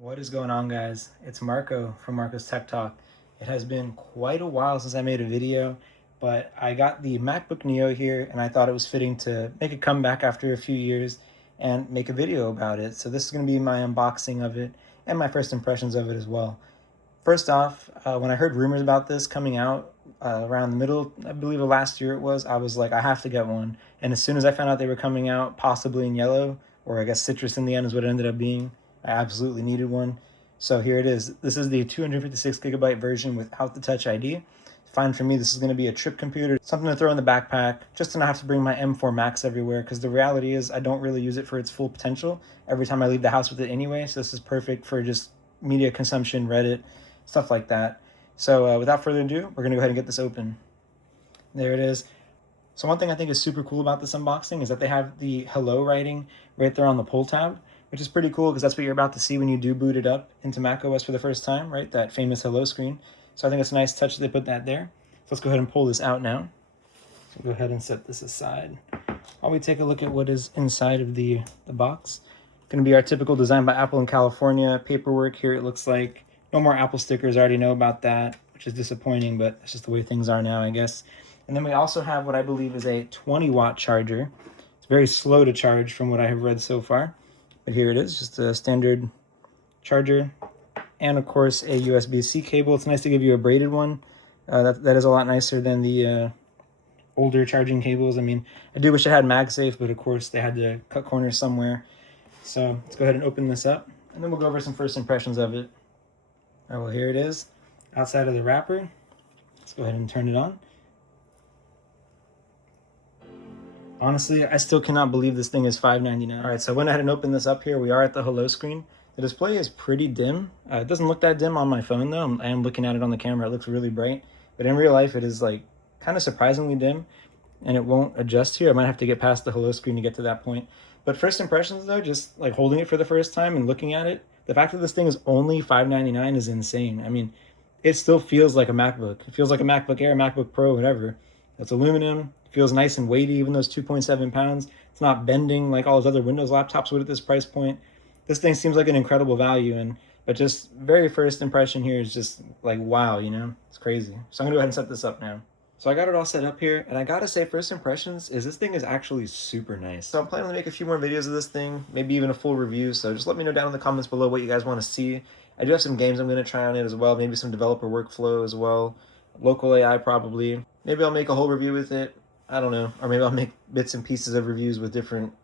What is going on, guys? It's Marco from Marco's Tech Talk. It has been quite a while since I made a video, but I got the MacBook Neo here and I thought it was fitting to make a comeback after a few years and make a video about it. So this is going to be my unboxing of it and my first impressions of it as well. First off, when I heard rumors about this coming out around the middle, I believe of last year it was, I was like, I have to get one. And as soon as I found out they were coming out, possibly in yellow, or I guess citrus in the end is what it ended up being, I absolutely needed one. So here it is. This is the 256 gigabyte version without the Touch ID. Fine for me, this is going to be a trip computer, something to throw in the backpack, just to not have to bring my M4 Max everywhere, because the reality is I don't really use it for its full potential every time I leave the house with it anyway, so this is perfect for just media consumption, Reddit, stuff like that. So without further ado, we're going to go ahead and get this open. There it is. So one thing I think is super cool about this unboxing is that they have the hello writing right there on the pull tab, which is pretty cool because that's what you're about to see when you do boot it up into macOS for the first time, right? That famous hello screen. So I think it's a nice touch that they put that there. So let's go ahead and pull this out now. So go ahead and set this aside while we take a look at what is inside of the box. It's going to be our typical design by Apple in California paperwork here. It looks like no more Apple stickers. I already know about that, which is disappointing, but it's just the way things are now, I guess. And then we also have what I believe is a 20-watt charger. It's very slow to charge from what I have read so far. But here it is, just a standard charger. And of course, a USB-C cable. It's nice to give you a braided one. That is a lot nicer than the older charging cables. I mean, I do wish I had MagSafe, but of course they had to cut corners somewhere. So let's go ahead and open this up, and then we'll go over some first impressions of it. All right, well, here it is, outside of the wrapper. Let's go ahead and turn it on. Honestly, I still cannot believe this thing is $5.99. All right, so I went ahead and opened this up here. We are at the hello screen. The display is pretty dim. It doesn't look that dim on my phone, though. I am looking at it on the camera. It looks really bright. But in real life, it is like kind of surprisingly dim, and it won't adjust here. I might have to get past the hello screen to get to that point. But first impressions, though, just like holding it for the first time and looking at it, the fact that this thing is only $5.99 is insane. I mean, it still feels like a MacBook. It feels like a MacBook Air, MacBook Pro, whatever. It's aluminum. It feels nice and weighty, even though it's 2.7 pounds. It's not bending like all those other Windows laptops would at this price point. This thing seems like an incredible value, but just very first impression here is just like, wow, you know, it's crazy. So I'm gonna go ahead and set this up now. So I got it all set up here, and I gotta say, first impressions is this thing is actually super nice. So I'm planning to make a few more videos of this thing, maybe even a full review, so just let me know down in the comments below what you guys want to see. I do have some games I'm gonna try on it as well, maybe some developer workflow as well, local AI probably. Maybe I'll make a whole review with it, I don't know, or maybe I'll make bits and pieces of reviews with different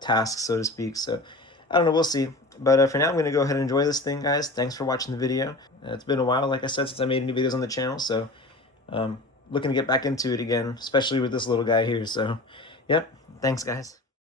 tasks, so to speak. So I don't know, we'll see. But for now, I'm going to go ahead and enjoy this thing, guys. Thanks for watching the video. It's been a while, like I said, since I made any videos on the channel, so looking to get back into it again, especially with this little guy here. So, yep, thanks, guys.